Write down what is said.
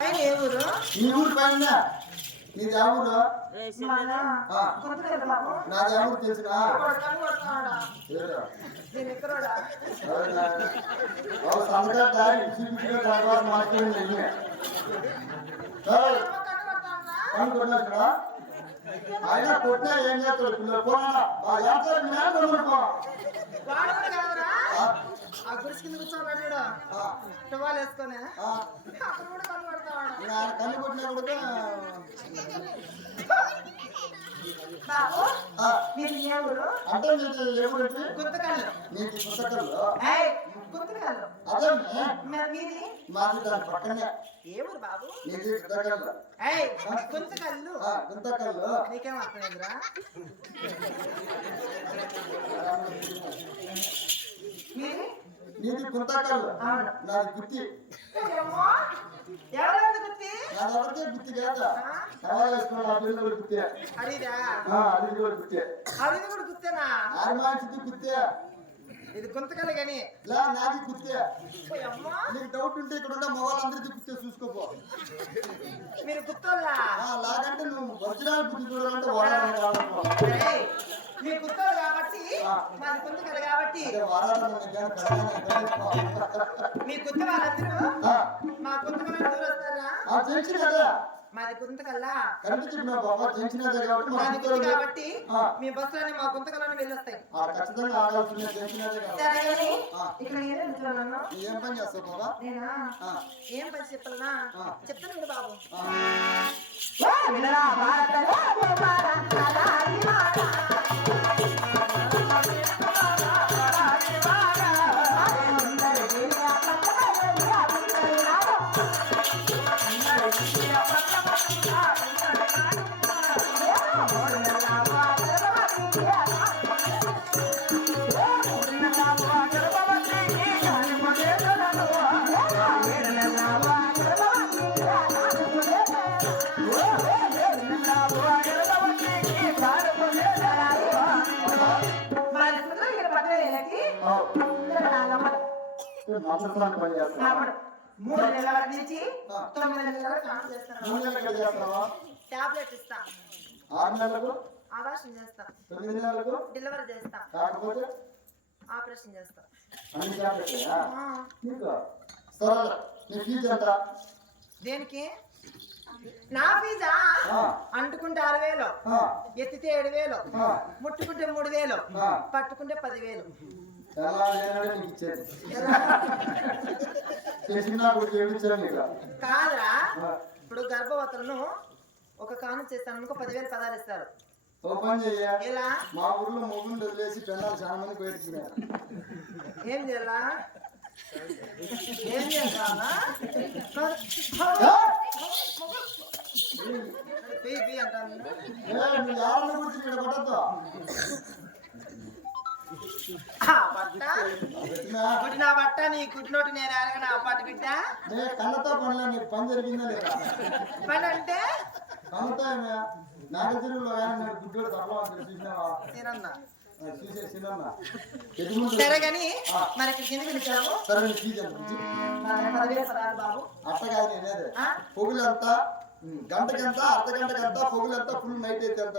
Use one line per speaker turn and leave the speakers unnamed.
ఏ ఊరు?
ఈ ఊరు పైన నీది ఆ ఊరు? నాది ఆ ఊరు తెలిసిన?
కన్ను కొడుతున్నాడా? దీని ఎక్కడోడా?
సంతకట్ట చూపించిన తర్వాత ఇక్కడ? ఆయన కొట్టినా ఏం పిల్లలు ఆ కొనుక్కో
కూడా కాదురా? ఆ గుడిసి కింద కూర్చోన్నాడు చూడు. టువాలు వేసుకొని. అప్పుడు కూడా కన్ను.
ఆయన కన్ను కొట్టినా కూడా అంటే నీకు ఏమిటి నీకు అదే
మీది?
మాది దాని పక్కనే.
ఏ ఊరు బాబు?
నీది పుస్తకాలు
ఏయ్ గుంతకల్లు
గుంతకల్లు
నీకేం అర్థమైందిరా? మీది
నీది గుంతకల్లు. నాది గుత్తి.
ఏమో? ఎవరెవరిది గుత్తి?
నా దగ్గరే గుత్తి కాదా సవాల్ వేసుకున్నాడు పిల్లలు గుత్తి.
అడిదా
ఆ, అది కూడా గుత్తి.
అడిది కూడా గుత్తేనా?
ఆరు మనిషిది గుత్తి.
ఇది గుంతకల్లు గాని.
ఇలా నాది గుత్తి.
అమ్మా.
నీకు డౌట్ ఉంటే ఇక్కడ ఉన్న మొగాళ్ళందరికీ గుత్తి చూసుకోపో
మీరు గుత్తోళ్ళా?
ఆ, లాగంటే నువ్వు ఒరిజినల్ బుద్ధి చూడాలంటే వారాలు కావాలి
ఏయ్, మీరు గుత్తోళ్ళు గుంతకల్లు కాబట్టి. మీ గుత్త వాళ్ళందరూ? మా గుంతకల్లు దూరం వస్తారా?
కదా.
మాది
కాబట్టి మా
మాది కాబట్టి బస్సులని మా వెళ్ళొస్తాయి.
కదా.
కానీ
ఆ.
ఇక్కడ ఏం
పని చేస్తావు బాబా?
నేనా?
ఆ,
ఏం పని చెప్పాలనా
ఆ.
చెప్తాను బాబు. మూడు నెలల నుంచి తొమ్మిది నెలల వరకు స్నానం చేస్తాను.
మూడు నెలలకు ఎక్కడ చేస్తావా
టాబ్లెట్ ఇస్తా.
ఆరు నెలలకు
ఆపరేషన్ చేస్తా.
తొమ్మిది నెలలకు?
డెలివరీ చేస్తా.
కాకపోతే?
ఆపరేషన్ చేస్తా.
అన్ని నీకు? సరే నీ ఫీజు ఎంత?
దేనికి? నా ఫీజా. అంటుకుంటే ఆరు వేలు ఎత్తితే ఏడు వేలు. ముట్టుకుంటే మూడు వేలు. పట్టుకుంటే పదివేలు. కాదురా. ఇప్పుడు గర్భవతులను ఒక కాను చేస్తాను అనుకో పదివేలు పదాలు ఇస్తారు.
ఓ పని చెయ్య మా ఊర్లో మొగుండు వదిలేసి పెళ్ళాలు చాలా మంది బయటకున్నారు
ఏం చేయాలా ఏం చేయాలా అంటాను
కొట్టద్దు
కుట్టిన బట్ట నీ కుట్టినోటి నేను అడగ నా పట్టు బిడ్డ.
కళ్ళతో పనిలో నీకు పని జరిగిందా లేదా?
పని అంటే
కళ్ళతో ఏమే? నాగ చెరువులో కానీ గుడ్డోడు తప్పలా చూసినావా?
తినన్నా. సరే కానీ మరి కిందకి పిలిచాము
సరే నీ ఫీజు ఎంత ఇచ్చి?
పదివేలు పదాలు బాబు.
అట్ట కాదు నేనేది? పొగులంతా గంటకెంత అర్ధ గంటకెంత పొగులంతా ఫుల్ నైట్ అయితే ఎంత